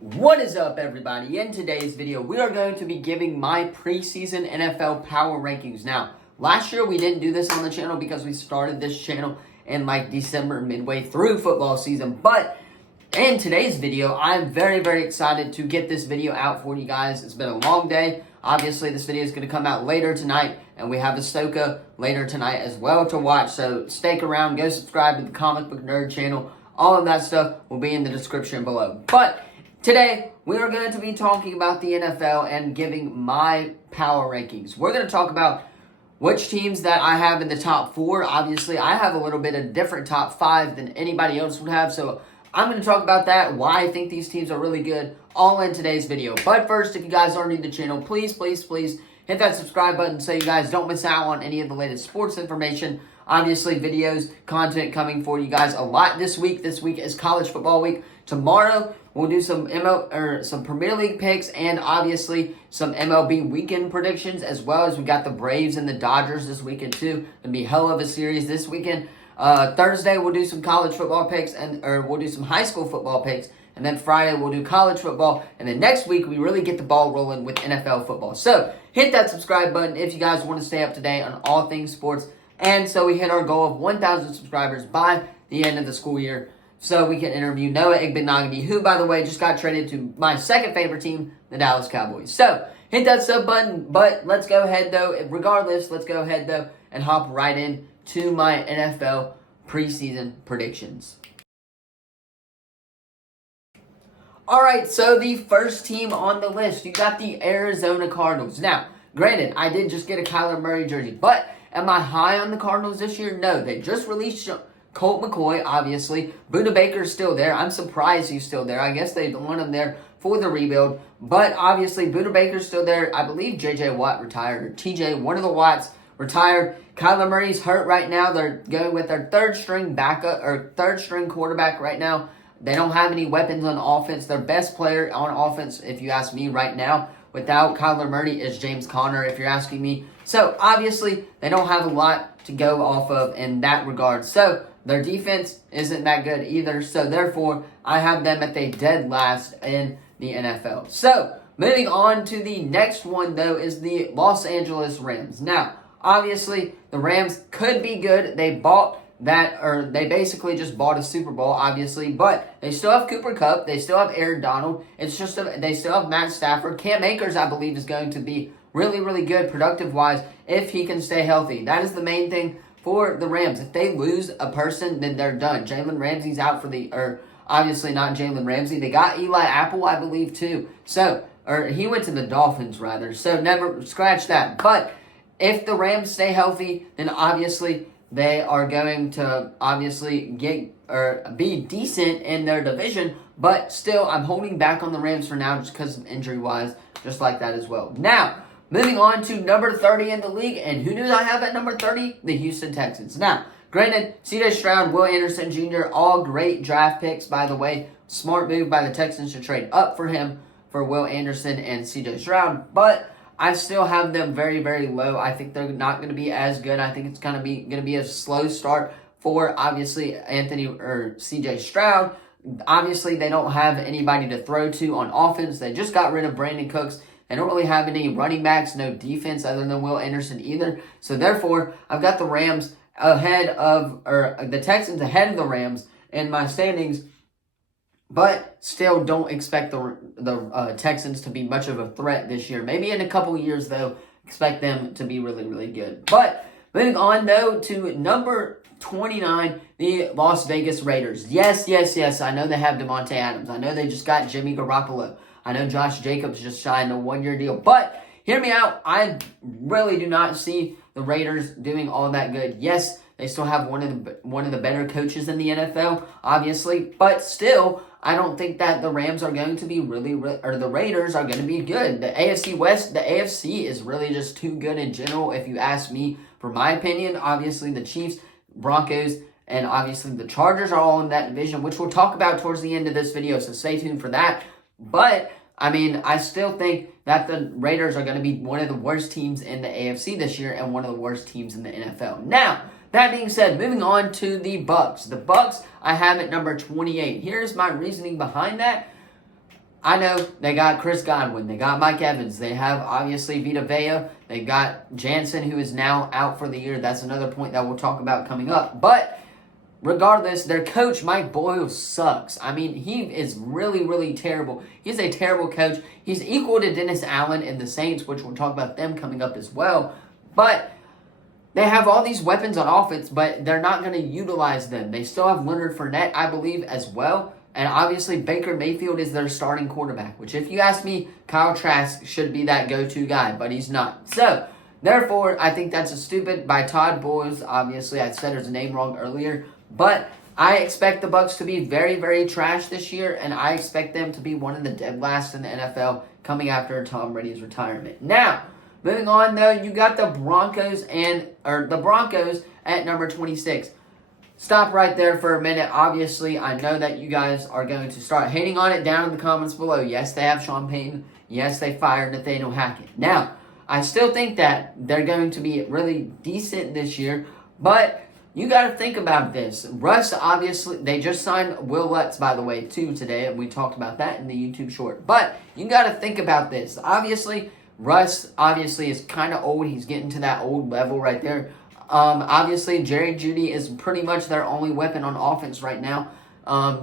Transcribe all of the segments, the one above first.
What is up, everybody? In today's video, we are going to be giving my preseason NFL power rankings. Now, last year we didn't do this on the channel because we started this channel in like December, midway through football season. But in today's video, I'm very, very excited to get this video out for you guys. It's been a long day. Obviously, this video is going to come out later tonight, and we have Ahsoka later tonight as well to watch. So stick around, go subscribe to the Comic Book Nerd channel. All of that stuff will be in the description below. But today, we are going to be talking about the NFL and giving my power rankings. We're going to talk about which teams that I have in the top 4. Obviously, I have a little bit of different top 5 than anybody else would have. So I'm going to talk about that, why I think these teams are really good, all in today's video. But first, if you guys are new to the channel, please hit that subscribe button so you guys don't miss out on any of the latest sports information. Obviously, videos, content coming for you guys a lot this week. This week is college football week. Tomorrow, we'll do some Premier League picks and obviously some MLB weekend predictions, as well as we got the Braves and the Dodgers this weekend too. It'll be hell of a series this weekend. Thursday, we'll do some college football picks or we'll do some high school football picks. And then Friday, we'll do college football. And then next week, we really get the ball rolling with NFL football. So hit that subscribe button if you guys want to stay up to date on all things sports. And so we hit our goal of 1,000 subscribers by the end of the school year, so we can interview Noah Igbenogany, who, by the way, just got traded to my second favorite team, the Dallas Cowboys. So hit that sub button, but let's go ahead, though. Regardless, let's go ahead, though, and hop right in to my NFL preseason predictions. All right, so the first team on the list, you got the Arizona Cardinals. Now, granted, I did just get a Kyler Murray jersey, but am I high on the Cardinals this year? No, they just released Colt McCoy, obviously. Buda Baker's still there. I'm surprised he's still there. I guess they want him there for the rebuild. But obviously, Buda Baker's still there. I believe J.J. Watt retired, or T.J., one of the Watts retired. Kyler Murray's hurt right now. They're going with their third-string quarterback right now. They don't have any weapons on offense. Their best player on offense, if you ask me right now, without Kyler Murray, is James Conner, if you're asking me. So, obviously, they don't have a lot to go off of in that regard. So, their defense isn't that good either. So, therefore, I have them at the dead last in the NFL. So, moving on to the next one, though, is the Los Angeles Rams. Now, obviously, the Rams could be good. They basically just bought a Super Bowl, obviously, but they still have Cooper Kupp, they still have Aaron Donald, they still have Matt Stafford. Cam Akers, I believe, is going to be really, really good productive-wise if he can stay healthy. That is the main thing for the Rams. If they lose a person, then they're done. Jalen Ramsey's out obviously not Jalen Ramsey. They got Eli Apple, I believe, too. He went to the Dolphins, rather, so never scratch that. But if the Rams stay healthy, then obviously they are going to be decent in their division, but still, I'm holding back on the Rams for now just because of injury-wise, just like that as well. Now, moving on to number 30 in the league, and who do I have at number 30? The Houston Texans. Now, granted, C.J. Stroud, Will Anderson Jr., all great draft picks, by the way. Smart move by the Texans to trade up for him for Will Anderson and C.J. Stroud, but I still have them very, very low. I think they're not going to be as good. I think it's going to be a slow start for, obviously, C.J. Stroud. Obviously, they don't have anybody to throw to on offense. They just got rid of Brandon Cooks. They don't really have any running backs, no defense other than Will Anderson either. So, therefore, I've got the the Texans ahead of the Rams in my standings. But still don't expect the Texans to be much of a threat this year. Maybe in a couple years, though, expect them to be really, really good. But moving on, though, to number 29, the Las Vegas Raiders. Yes, I know they have Devontae Adams. I know they just got Jimmy Garoppolo. I know Josh Jacobs just signed a one-year deal. But hear me out. I really do not see the Raiders doing all that good. Yes, they still have one of the better coaches in the NFL, obviously. But still, I don't think that the Rams are going to be the Raiders are going to be good. The AFC West, the AFC is really just too good in general, if you ask me. For my opinion, obviously the Chiefs, Broncos, and obviously the Chargers are all in that division, which we'll talk about towards the end of this video, so stay tuned for that. But, I still think that the Raiders are going to be one of the worst teams in the AFC this year and one of the worst teams in the NFL. Now, that being said, moving on to the Bucs. The Bucs I have at number 28. Here's my reasoning behind that. I know they got Chris Godwin. They got Mike Evans. They have, obviously, Vita Vea. They got Jansen, who is now out for the year. That's another point that we'll talk about coming up. But regardless, their coach, Mike Boyle, sucks. I mean, he is really, really terrible. He's a terrible coach. He's equal to Dennis Allen and the Saints, which we'll talk about them coming up as well. But they have all these weapons on offense, but they're not going to utilize them. They still have Leonard Fournette, I believe, as well. And obviously, Baker Mayfield is their starting quarterback, which if you ask me, Kyle Trask should be that go-to guy, but he's not. So, therefore, I think that's a stupid by Todd Bowles. Obviously, I said his name wrong earlier. But I expect the Bucs to be very, very trash this year, and I expect them to be one of the dead last in the NFL coming after Tom Brady's retirement. Now, moving on, though, you got the Broncos at number 26. Stop right there for a minute. Obviously, I know that you guys are going to start hating on it down in the comments below. Yes, they have Sean Payton. Yes, they fired Nathaniel Hackett. Now, I still think that they're going to be really decent this year, but you got to think about this. Russ, obviously, they just signed Will Lutz, by the way, too, today, and we talked about that in the YouTube short. But you got to think about this. Obviously, Russ, is kind of old. He's getting to that old level right there. Obviously, Jerry Jeudy is pretty much their only weapon on offense right now.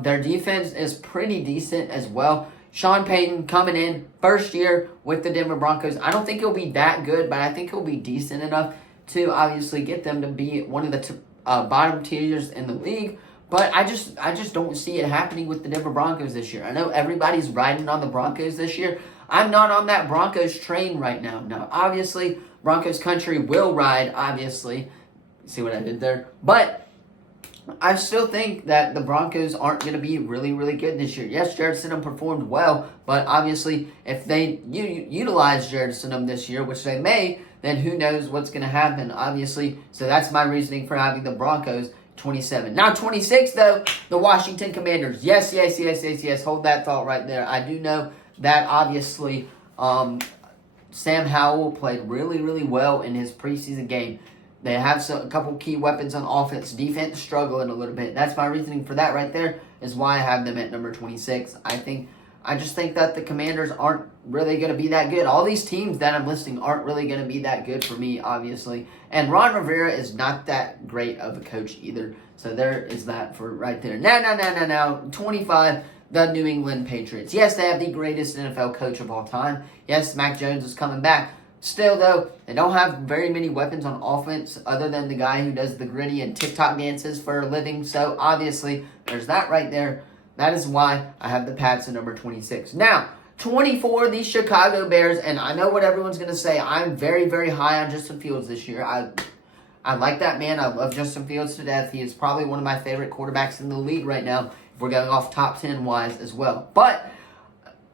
Their defense is pretty decent as well. Sean Payton coming in, first year with the Denver Broncos. I don't think he'll be that good, but I think he'll be decent enough to obviously get them to be one of the bottom tiers in the league. But I just don't see it happening with the Denver Broncos this year. I know everybody's riding on the Broncos this year. I'm not on that Broncos train right now. Now, obviously, Broncos country will ride, obviously. See what I did there? But I still think that the Broncos aren't going to be really, really good this year. Yes, Jared Stidham performed well, but obviously, if they utilize Jared Stidham this year, which they may, then who knows what's going to happen, obviously. So that's my reasoning for having the Broncos 27. Now, 26, though, the Washington Commanders. Yes. Hold that thought right there. I do know that, obviously, Sam Howell played really, really well in his preseason game. They have a couple key weapons on offense. Defense struggling a little bit. That's my reasoning for that right there, is why I have them at number 26. I just think that the Commanders aren't really going to be that good. All these teams that I'm listing aren't really going to be that good for me, obviously. And Ron Rivera is not that great of a coach either. So there is that for right there. Now, 25, the New England Patriots. Yes, they have the greatest NFL coach of all time. Yes, Mac Jones is coming back. Still, though, they don't have very many weapons on offense other than the guy who does the gritty and TikTok dances for a living. So, obviously, there's that right there. That is why I have the Pats at number 26. Now, 24, the Chicago Bears. And I know what everyone's going to say. I'm very, very high on Justin Fields this year. I like that man. I love Justin Fields to death. He is probably one of my favorite quarterbacks in the league right now, if we're going off top 10-wise as well. But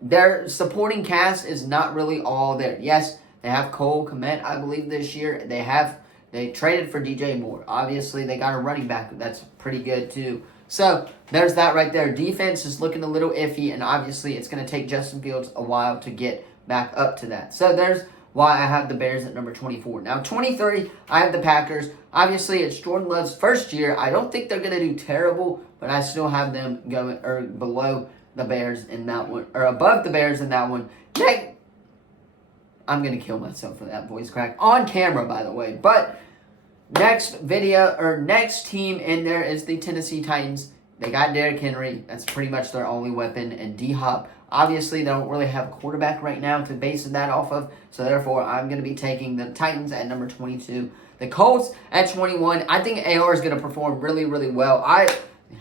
their supporting cast is not really all there. Yes, they have Cole Kmet, I believe, this year. They traded for DJ Moore. Obviously, they got a running back that's pretty good, too. So, there's that right there. Defense is looking a little iffy, and obviously, it's going to take Justin Fields a while to get back up to that. So, there's why I have the Bears at number 24. Now, 23, I have the Packers. Obviously, it's Jordan Love's first year. I don't think they're going to do terrible, but I still have them going below the Bears in that one, or above the Bears in that one. I'm going to kill myself for that voice crack. On camera, by the way. But next team in there is the Tennessee Titans. They got Derrick Henry. That's pretty much their only weapon. And D-Hop. Obviously, they don't really have a quarterback right now to base that off of. So, therefore, I'm going to be taking the Titans at number 22. The Colts at 21. I think AR is going to perform really, really well. I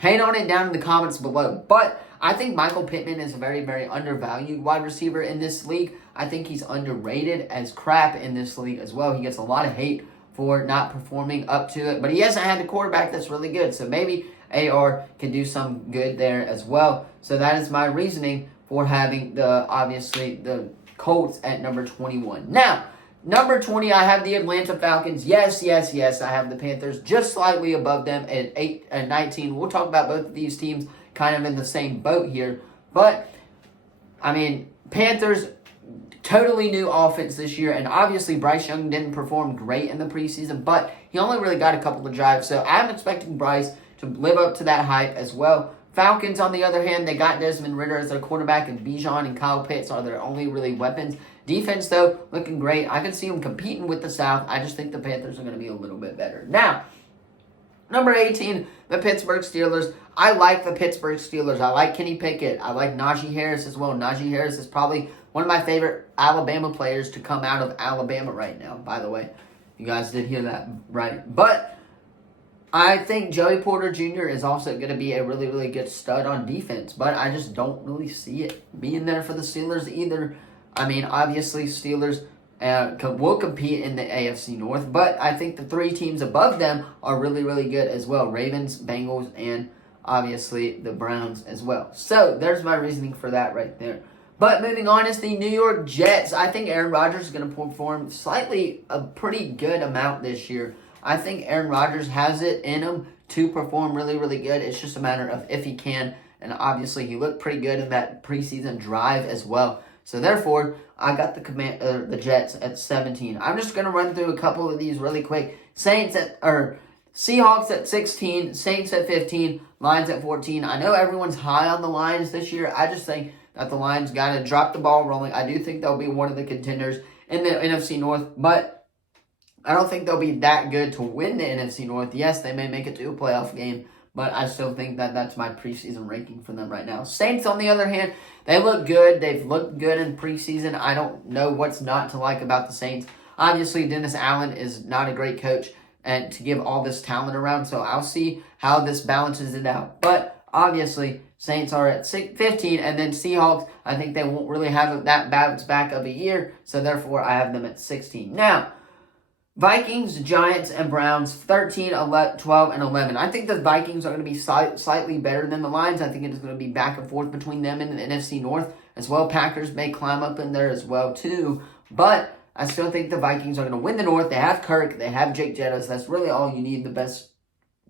hate on it down in the comments below. But I think Michael Pittman is a very, very undervalued wide receiver in this league. I think he's underrated as crap in this league as well. He gets a lot of hate for not performing up to it. But he hasn't had a quarterback that's really good. So maybe AR can do some good there as well. So that is my reasoning for having the Colts at number 21. Now, number 20, I have the Atlanta Falcons. Yes, I have the Panthers just slightly above them at 8 and 19. We'll talk about both of these teams kind of in the same boat here. But, I mean, Panthers, totally new offense this year. And obviously, Bryce Young didn't perform great in the preseason, but he only really got a couple of drives. So I'm expecting Bryce to live up to that hype as well. Falcons, on the other hand, they got Desmond Ridder as their quarterback, and Bijan and Kyle Pitts are their only really weapons. Defense, though, looking great. I can see them competing with the South. I just think the Panthers are going to be a little bit better. Now, number 18, the Pittsburgh Steelers. I like the Pittsburgh Steelers. I like Kenny Pickett. I like Najee Harris as well. Najee Harris is probably one of my favorite Alabama players to come out of Alabama right now, by the way. You guys did hear that right. But I think Joey Porter Jr. is also going to be a really, really good stud on defense. But I just don't really see it being there for the Steelers either. I mean, obviously, Steelers will compete in the AFC North, but I think the three teams above them are really, really good as well. Ravens, Bengals, and obviously the Browns as well. So there's my reasoning for that right there. But moving on is the New York Jets. I think Aaron Rodgers is going to perform slightly a pretty good amount this year. I think Aaron Rodgers has it in him to perform really, really good. It's just a matter of if he can, and obviously he looked pretty good in that preseason drive as well. So therefore, I got the Jets at 17. I'm just going to run through a couple of these really quick. Seahawks at 16, Saints at 15, Lions at 14. I know everyone's high on the Lions this year. I just think that the Lions got to drop the ball rolling. I do think they'll be one of the contenders in the NFC North, but I don't think they'll be that good to win the NFC North. Yes, they may make it to a playoff game, but I still think that that's my preseason ranking for them right now. Saints, on the other hand, they look good. They've looked good in preseason. I don't know what's not to like about the Saints. Obviously, Dennis Allen is not a great coach and to give all this talent around, so I'll see how this balances it out. But obviously, Saints are at 15, and then Seahawks, I think they won't really have that bounce back of a year, so therefore I have them at 16. Now, Vikings, Giants, and Browns, 13, 11, 12, and 11. I think the Vikings are going to be slightly better than the Lions. I think it is going to be back and forth between them and the NFC North as well. Packers may climb up in there as well, too. But I still think the Vikings are going to win the North. They have Kirk. They have Jake Jettis. That's really all you need, the best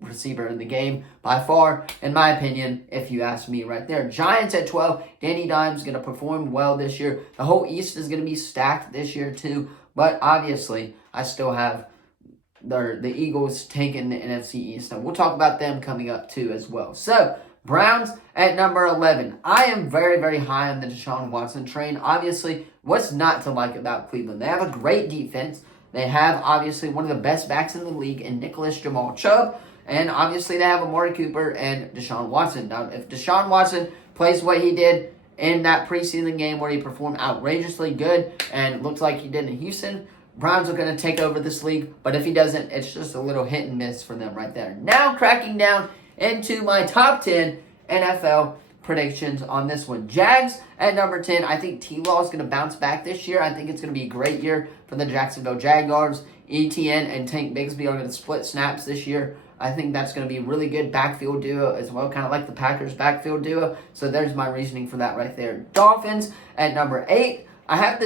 receiver in the game by far, in my opinion, if you ask me right there. Giants at 12. Danny Dimes going to perform well this year. The whole East is going to be stacked this year, too. But obviously, I still have the Eagles taking the NFC East. And we'll talk about them coming up too as well. So, Browns at number 11. I am very, very high on the Deshaun Watson train. Obviously, what's not to like about Cleveland? They have a great defense. They have, obviously, one of the best backs in the league in Nicholas Jamal Chubb. And obviously, they have Amari Cooper and Deshaun Watson. Now, if Deshaun Watson plays what he did in that preseason game where he performed outrageously good and looks like he did in Houston, Browns are going to take over this league. But if he doesn't, it's just a little hit and miss for them right there. Now, cracking down into my top 10 NFL predictions on this one. Jags at number 10. I think T-Law is going to bounce back this year. I think it's going to be a great year for the Jacksonville Jaguars. ETN and Tank Bigsby are going to split snaps this year. I think that's going to be a really good backfield duo as well, kind of like the Packers backfield duo. So there's my reasoning for that right there. Dolphins at number 8. I have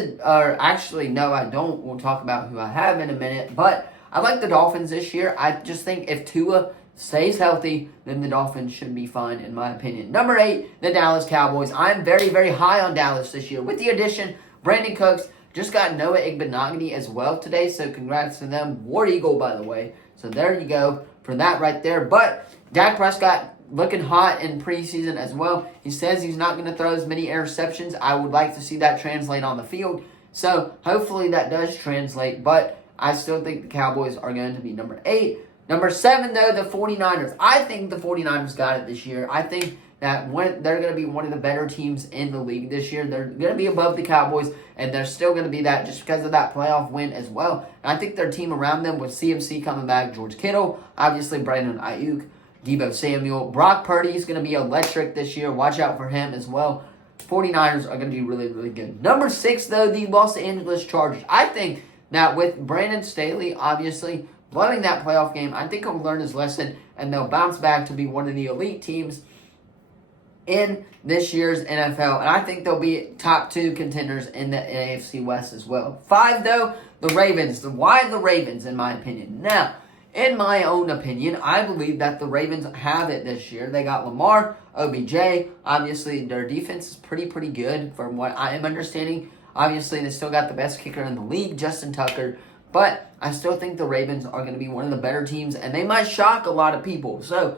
actually, no, I don't. We'll talk about who I have in a minute. But I like the Dolphins this year. I just think if Tua stays healthy, then the Dolphins should be fine, in my opinion. Number 8, the Dallas Cowboys. I'm very, very high on Dallas this year. With the addition, Brandon Cooks just got Noah Igbenogany as well today, so congrats to them. War Eagle, by the way. So there you go for that right there. But Dak Prescott looking hot in preseason as well. He says he's not going to throw as many interceptions. I would like to see that translate on the field. So hopefully that does translate, but I still think the Cowboys are going to be number 8. Number 7, though, the 49ers. I think the 49ers got it this year. I think that they're going to be one of the better teams in the league this year. They're going to be above the Cowboys, and they're still going to be that just because of that playoff win as well. And I think their team around them with CMC coming back, George Kittle, obviously Brandon Ayuk, Deebo Samuel. Brock Purdy is going to be electric this year. Watch out for him as well. 49ers are going to be really, really good. Number 6, though, the Los Angeles Chargers. I think that with Brandon Staley, obviously, blowing that playoff game, I think he'll learn his lesson, and they'll bounce back to be one of the elite teams in this year's NFL. And I think they'll be top 2 contenders in the AFC West as well. 5, though, the Ravens. Why the Ravens, in my opinion? Now, in my own opinion, I believe that the Ravens have it this year. They got Lamar, OBJ. Obviously, their defense is pretty good from what I am understanding. Obviously, they still got the best kicker in the league, Justin Tucker. But I still think the Ravens are going to be one of the better teams, and they might shock a lot of people. So,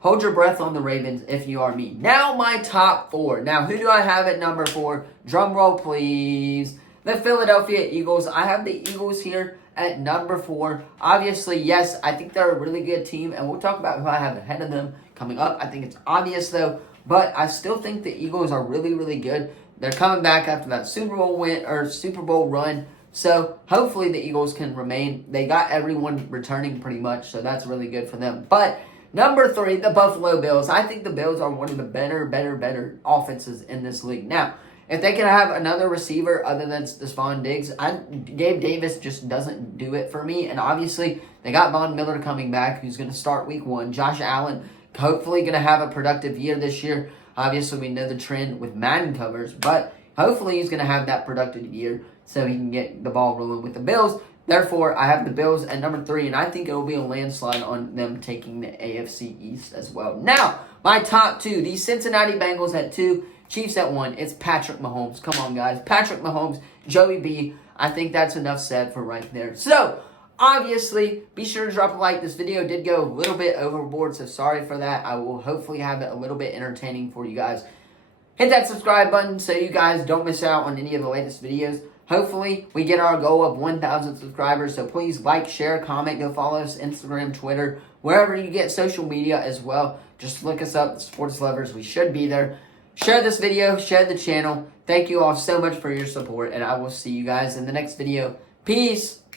hold your breath on the Ravens if you are me. Now my top 4. Now who do I have at number 4? Drum roll, please. The Philadelphia Eagles. I have the Eagles here at number 4. Obviously, yes, I think they're a really good team, and we'll talk about who I have ahead of them coming up. I think it's obvious, though, but I still think the Eagles are really, really good. They're coming back after that Super Bowl run, so hopefully the Eagles can remain. They got everyone returning pretty much, so that's really good for them. But number 3, the Buffalo Bills. I think the Bills are one of the better offenses in this league. Now, if they can have another receiver other than Stephon Diggs, Gabe Davis just doesn't do it for me. And obviously, they got Von Miller coming back, who's going to start week 1. Josh Allen, hopefully going to have a productive year this year. Obviously, we know the trend with Madden covers, but hopefully he's going to have that productive year so he can get the ball rolling with the Bills. Therefore, I have the Bills at number 3, and I think it will be a landslide on them taking the AFC East as well. Now, my top 2, the Cincinnati Bengals at 2. Chiefs at 1, it's Patrick Mahomes. Come on, guys. Patrick Mahomes, Joey B. I think that's enough said for right there. So, obviously, be sure to drop a like. This video did go a little bit overboard, so sorry for that. I will hopefully have it a little bit entertaining for you guys. Hit that subscribe button so you guys don't miss out on any of the latest videos. Hopefully, we get our goal of 1,000 subscribers, so please like, share, comment, go follow us, Instagram, Twitter, wherever you get social media as well. Just look us up, the Sports Lovers. We should be there. Share this video, share the channel. Thank you all so much for your support, and I will see you guys in the next video. Peace!